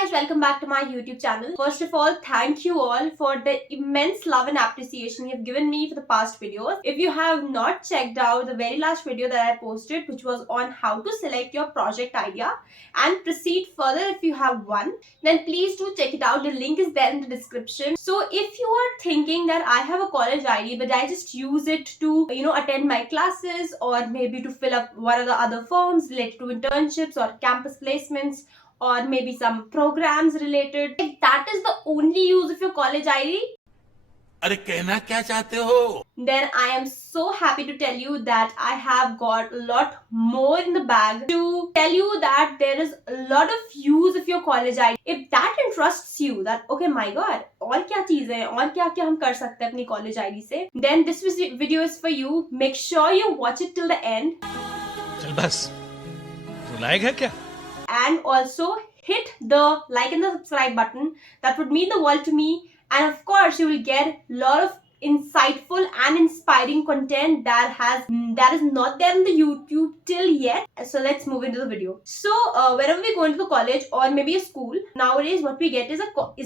guys, welcome back to my YouTube channel. First of all, thank you all for the immense love and appreciation you've given me for the past videos. If you have not checked out the very last video that I posted, which was on how to select your project idea and proceed further if you have one, then please do check it out. The link is there in the description. So if you are thinking that I have a college ID but I just use it to attend my classes or maybe to fill up one of the other forms related to internships or campus placements, or maybe some programs related, if that is the only use of your college ID, अरे कहना क्या चाहते हो? then I am so happy to tell you that I have got a lot more in the bag to tell you that there is a lot of use of your college ID. If that interests you, that okay my god, और क्या चीजें हैं और क्या क्या हम कर सकते हैं अपनी college ID से, then this video is for you. Make sure you watch it till the end. चल बस, रुलाएगा क्या? And also hit the like and the subscribe button. That would mean the world to me, and of course you will get a lot of insightful and inspiring content that is not there on the YouTube till yet. So let's move into the video. So whenever we go into the college or maybe a school, nowadays what we get is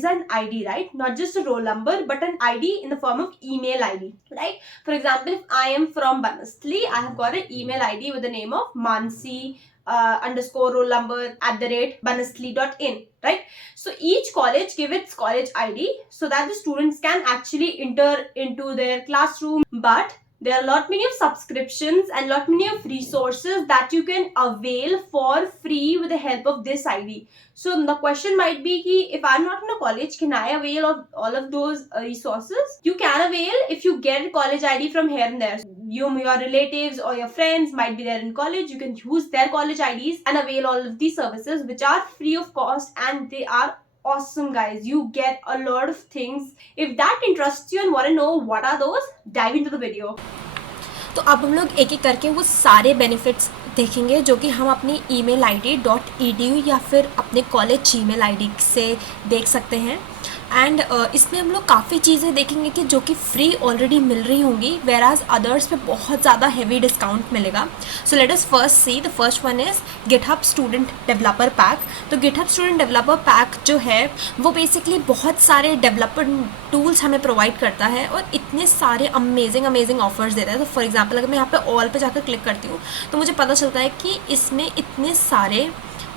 an ID, right? Not just a roll number but an ID in the form of email ID, right? For example, if I am from Banasli, I have got an email ID with the name of Mansi underscore roll number @banasli.in, right? So each college give its college ID so that the students can actually enter into their classroom. But there are a lot many of subscriptions and lot many of resources that you can avail for free with the help of this ID. So the question might be ki, if I'm not in a college, can I avail of all of those resources? You can avail if you get college ID from here and there. Your relatives or your friends might be there in college. You can use their college IDs and avail all of these services, which are free of cost, and they are awesome, guys. You get a lot of things. If that interests you and want to know what are those, dive into the video. तो अब हम लोग एक एक करके वो सारे benefits देखेंगे जो कि हम अपनी email.id.edu या फिर अपने कॉलेज जीमेल आईडी से देख सकते हैं. एंड इसमें हम लोग काफ़ी चीज़ें देखेंगे कि जो कि फ्री ऑलरेडी मिल रही होंगी, वेराज अदर्स पे बहुत ज़्यादा हेवी डिस्काउंट मिलेगा. So let us first see the first one is GitHub student developer pack. तो गिटहब स्टूडेंट डेवलपर पैक जो है वो बेसिकली बहुत सारे डेवलपर टूल्स हमें प्रोवाइड करता है और इतने सारे अमेजिंग ऑफर्स देता है. तो फॉर एग्जांपल अगर मैं यहाँ पे ऑल पे जाकर क्लिक करती हूँ तो मुझे पता चलता है कि इसमें इतने सारे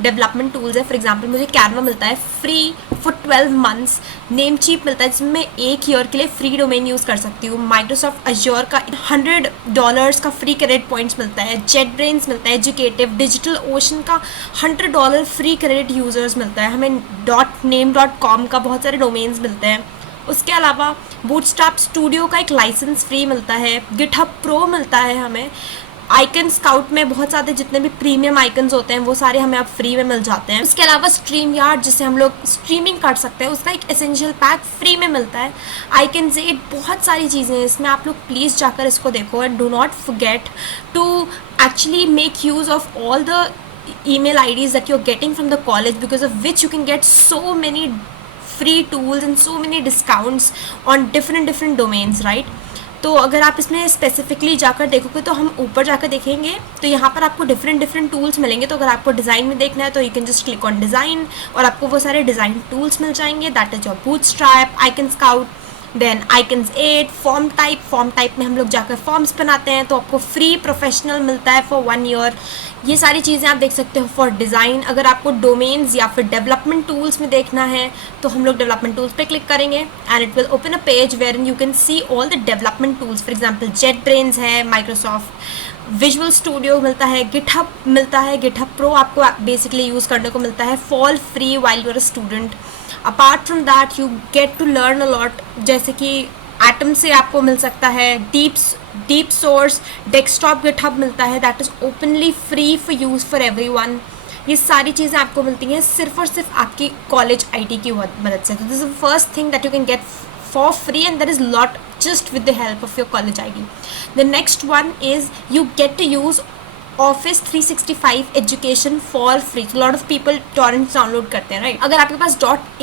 डेवलपमेंट टूल्स है. फॉर एग्जांपल मुझे कैनवा मिलता है फ्री फॉर 12 मंथ्स. नेमचीप मिलता है जिसमें मैं 1 ईयर के लिए फ्री डोमेन यूज़ कर सकती हूँ. माइक्रोसॉफ्ट अज्योर का $100 का फ्री क्रेडिट पॉइंट्स मिलता है. जेट ब्रेन्स मिलता है एजुकेटिव. डिजिटल ओशन का $100 फ्री क्रेडिट यूज़र्स मिलता है. हमें .name.com का बहुत सारे डोमेन्स मिलते हैं. उसके अलावा बूटस्ट्रैप स्टूडियो का एक लाइसेंस फ्री मिलता है. गिटहब प्रो मिलता है हमें. आइकन स्काउट में बहुत सारे जितने भी प्रीमियम आइकन्स होते हैं वो सारे हमें अब फ्री में मिल जाते हैं. उसके अलावा स्ट्रीम यार्ड जिससे हम लोग स्ट्रीमिंग कर सकते हैं, उसका एक एसेंशियल पैक फ्री में मिलता है. आइकन से बहुत सारी चीज़ें हैं इसमें. आप लोग प्लीज़ जाकर इसको देखो and do not forget to actually make use of all the email IDs that you're getting from the college, because of which you can get so many free tools and so many discounts on different domains, right? तो अगर आप इसमें specifically जाकर देखोगे तो हम ऊपर जाकर देखेंगे तो यहाँ पर आपको डिफरेंट टूल्स मिलेंगे. तो अगर आपको डिज़ाइन में देखना है तो you can just click on design और आपको वो सारे डिज़ाइन टूल्स मिल जाएंगे. That is your Bootstrap, icon scout, then icons 8, form type में हम लोग जाकर फॉर्म्स बनाते हैं तो आपको फ्री प्रोफेशनल मिलता है फॉर 1 ईयर. ये सारी चीज़ें आप देख सकते हो फॉर डिज़ाइन. अगर आपको डोमेन्स या फिर डेवलपमेंट टूल्स में देखना है तो हम लोग डेवलपमेंट टूल्स पे क्लिक करेंगे and it will open a page where in you can see all the development tools. For example JetBrains है, माइक्रोसॉफ्ट विजुअल स्टूडियो मिलता है, गिटहब मिलता है. गिटहब प्रो आपको बेसिकली यूज़ करने को मिलता है for free while you are a student. Apart from that you get to learn a lot, जैसे कि एटम से आपको मिल सकता है. डीप सोर्स डेस्कटॉप गिटहब मिलता है, that is openly free for use for everyone. ये सारी चीज़ें आपको मिलती हैं सिर्फ और सिर्फ आपकी कॉलेज आईडी की मदद से. तो this is the first thing that you can get for free, and there is lot just with the help of your college ID. The next one is you get to use Office 365 education for free. So lot of people torrents download करते हैं, right? अगर आपके पास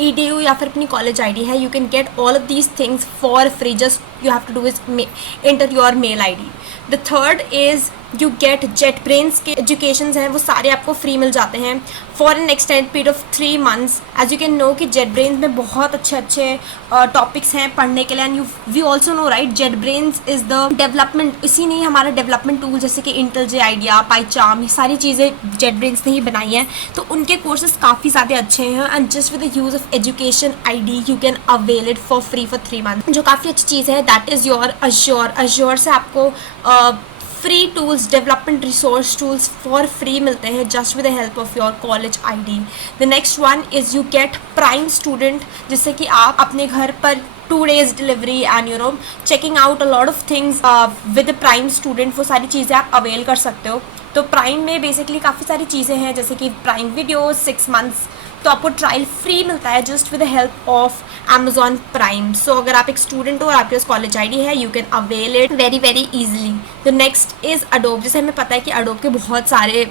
.edu या फिर अपनी college ID है, you can get all of these things for free just you have to do is enter your mail ID. The third is you get JetBrains के educations हैं वो सारे आपको फ्री मिल जाते हैं for an extend period of 3 months. As you can know कि JetBrains में बहुत अच्छे अच्छे टॉपिक्स हैं पढ़ने के लिए. And you we also know right JetBrains is the development, इसी ने हमारा डेवलपमेंट टूल जैसे कि IntelliJ IDEA, PyCharm, ये सारी चीज़ें JetBrains ने ही बनाई हैं. तो उनके कोर्सेज काफ़ी ज़्यादा अच्छे हैं and just with the use of education ID you can avail it for free for 3 months, जो काफ़ी अच्छी चीज़ है. दैट इज़ योर अश्योर से आपको free tools, development resource tools for free मिलते हैं just with the help of your college ID. The next one is you get prime student, जिससे कि आप अपने घर पर 2 days delivery and you know checking out a lot of things with prime student, वो सारी चीज़ें आप अवेल कर सकते हो. तो प्राइम में बेसिकली काफ़ी सारी चीज़ें हैं जैसे कि प्राइम वीडियोस 6 months, तो आपको ट्रायल फ्री मिलता है just with the help of Amazon Prime. सो अगर आप एक स्टूडेंट हो और आपके पास कॉलेज ID है you can avail it very very easily. The next is Adobe. जैसे हमें पता है कि Adobe के बहुत सारे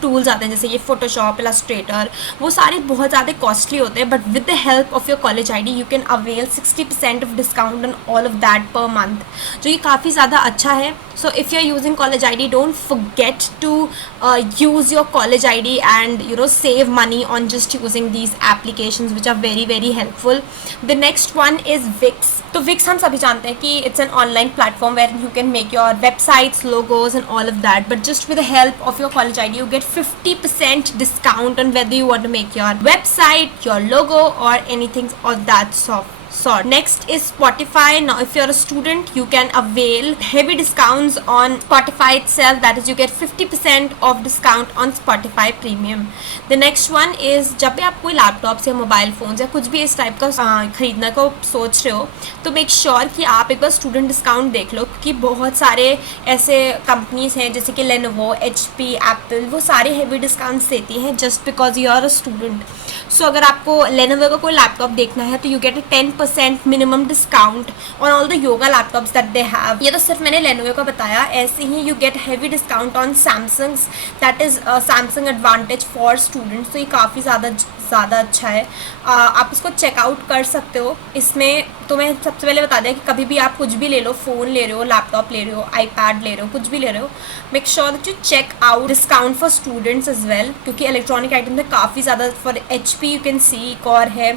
टूल्स आते हैं जैसे ये फोटोशॉप, इलस्ट्रेटर, वो सारे बहुत ज़्यादा कॉस्टली होते हैं. But with the help of your college ID you can avail 60% of discount on all of that per month, जो ये काफ़ी ज़्यादा अच्छा है. So if you are using college ID don't forget to use your college ID and save money on just using these applications which are very very helpful. The next one is Wix. तो Wix हम सभी जानते हैं कि it's an online platform where you can make your websites, logos and all of that, but just with the help of your college ID you get 50% discount on whether you want to make your website, your logo or anything of that sort. Next is Spotify. Now if you're a student you can avail heavy discounts on Spotify itself, that is you get 50% of discount on Spotify Premium. The next one is जब भी आप कोई laptop या mobile phone या कुछ भी इस type का ख़रीदने को सोच रहे हो तो मेक श्योर कि आप एक बार स्टूडेंट डिस्काउंट देख लो, क्योंकि बहुत सारे ऐसे कंपनीज हैं जैसे कि Lenovo, HP, Apple, वो सारे हेवी डिस्काउंट्स देती हैं just because you are a student. So अगर आपको Lenovo का कोई लैपटॉप देखना है तो you get a 10% minimum discount on all the Yoga laptops that they have. ये तो सिर्फ मैंने Lenovo का बताया. ऐसे ही you get heavy discount on Samsung's, that is Samsung advantage for students. तो ये काफ़ी ज़्यादा अच्छा है. आप इसको चेकआउट कर सकते हो. इसमें तो मैं सबसे पहले बता दिया कि कभी भी आप कुछ भी ले लो, फ़ोन ले रहे हो, लैपटॉप ले रहे हो, iPad ले रहे हो, कुछ भी ले रहे हो, make sure that you check out discount for students as well, क्योंकि इलेक्ट्रॉनिक आइटम में काफ़ी ज़्यादा. For HP you can see, एक और है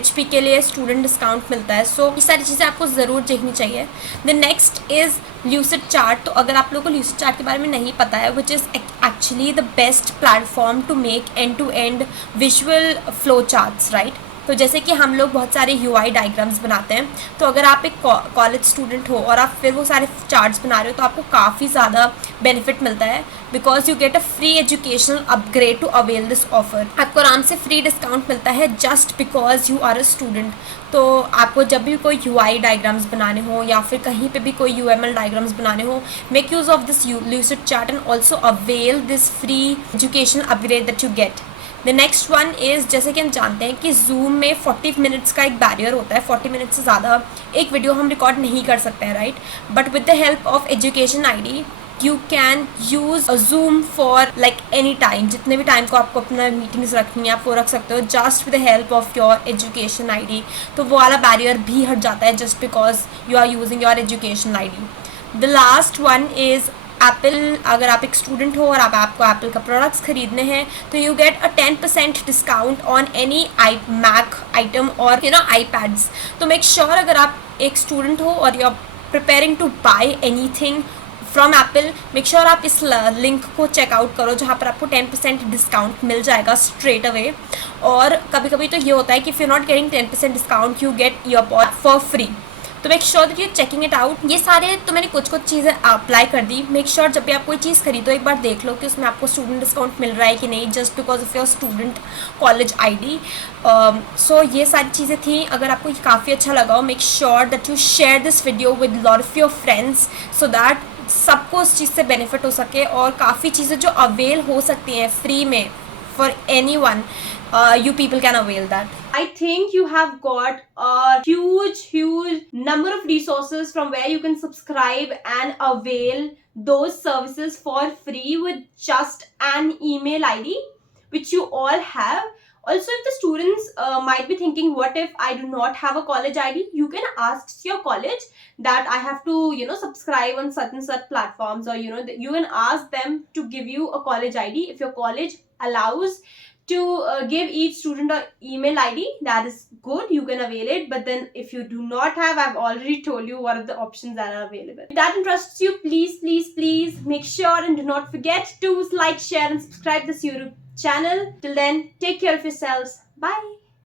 HP के लिए स्टूडेंट डिस्काउंट मिलता है. सो ये सारी चीज़ें आपको ज़रूर देखनी चाहिए. The next is Lucid Chart. तो अगर आप लोगों को Lucid Chart के बारे में नहीं पता है, which is actually the best platform to make end-to-end visual flow charts, right. तो जैसे कि हम लोग बहुत सारे UI डायग्राम्स बनाते हैं, तो अगर आप एक कॉलेज स्टूडेंट हो और आप फिर वो सारे चार्ट्स बना रहे हो तो आपको काफ़ी ज़्यादा बेनिफिट मिलता है because you get a free educational upgrade to avail this offer. आपको आराम से फ्री डिस्काउंट मिलता है just because you are a student. तो आपको जब भी कोई UI डायग्राम्स बनाने हो या फिर कहीं पे भी कोई UML डायग्राम्स बनाने हो, make use of this Lucid Chart and also avail this free educational upgrade that you gate. The next one is, जैसे कि हम जानते हैं कि Zoom में 40 मिनट्स का एक बैरियर होता है. 40 मिनट्स से ज़्यादा एक वीडियो हम रिकॉर्ड नहीं कर सकते हैं, right. But with the help of education ID you can use Zoom for like any time. जितने भी टाइम को आपको अपना मीटिंग्स रखनी है आप वो रख सकते हो just with the help of your education ID. तो वो वाला बैरियर भी हट जाता है just because you are using your education ID. The last one is Apple. अगर आप एक स्टूडेंट हो और आपको एप्पल का प्रोडक्ट्स खरीदने हैं तो you get a 10% discount on any Mac item और iPads. तो मेक श्योर अगर आप एक स्टूडेंट हो और you are preparing to buy anything from Apple, make sure आप इस लिंक को चेकआउट करो जहाँ पर आपको 10% डिस्काउंट मिल जाएगा स्ट्रेट अवे. और कभी कभी तो ये होता है कि if you not getting 10% discount you get your product for free. तो make sure that you checking it out. ये सारे तो मैंने कुछ चीज़ें अप्लाई कर दी. मेक श्योर जब भी आप कोई चीज़ खरीदो एक बार देख लो कि उसमें आपको स्टूडेंट डिस्काउंट मिल रहा है कि नहीं just because of your student college ID. सो ये सारी चीज़ें थी. अगर आपको ये काफ़ी अच्छा लगा हो, make sure that you share this video with lot of your friends so that सबको उस चीज़ से बेनिफिट हो सके और काफ़ी चीज़ें जो अवेल हो सकती हैं फ्री में for anyone, you people can avail that. I think you have got a huge number of resources from where you can subscribe and avail those services for free with just an email ID which you all have. Also, if the students might be thinking, what if I do not have a college ID? You can ask your college that I have to, subscribe on such and such platforms, or, you can ask them to give you a college ID. If your college allows to give each student an email ID, that is good, you can avail it. But then if you do not have, I've already told you what are the options that are available. If that interests you, please make sure and do not forget to like, share and subscribe this YouTube channel. Till then, take care of yourselves. Bye.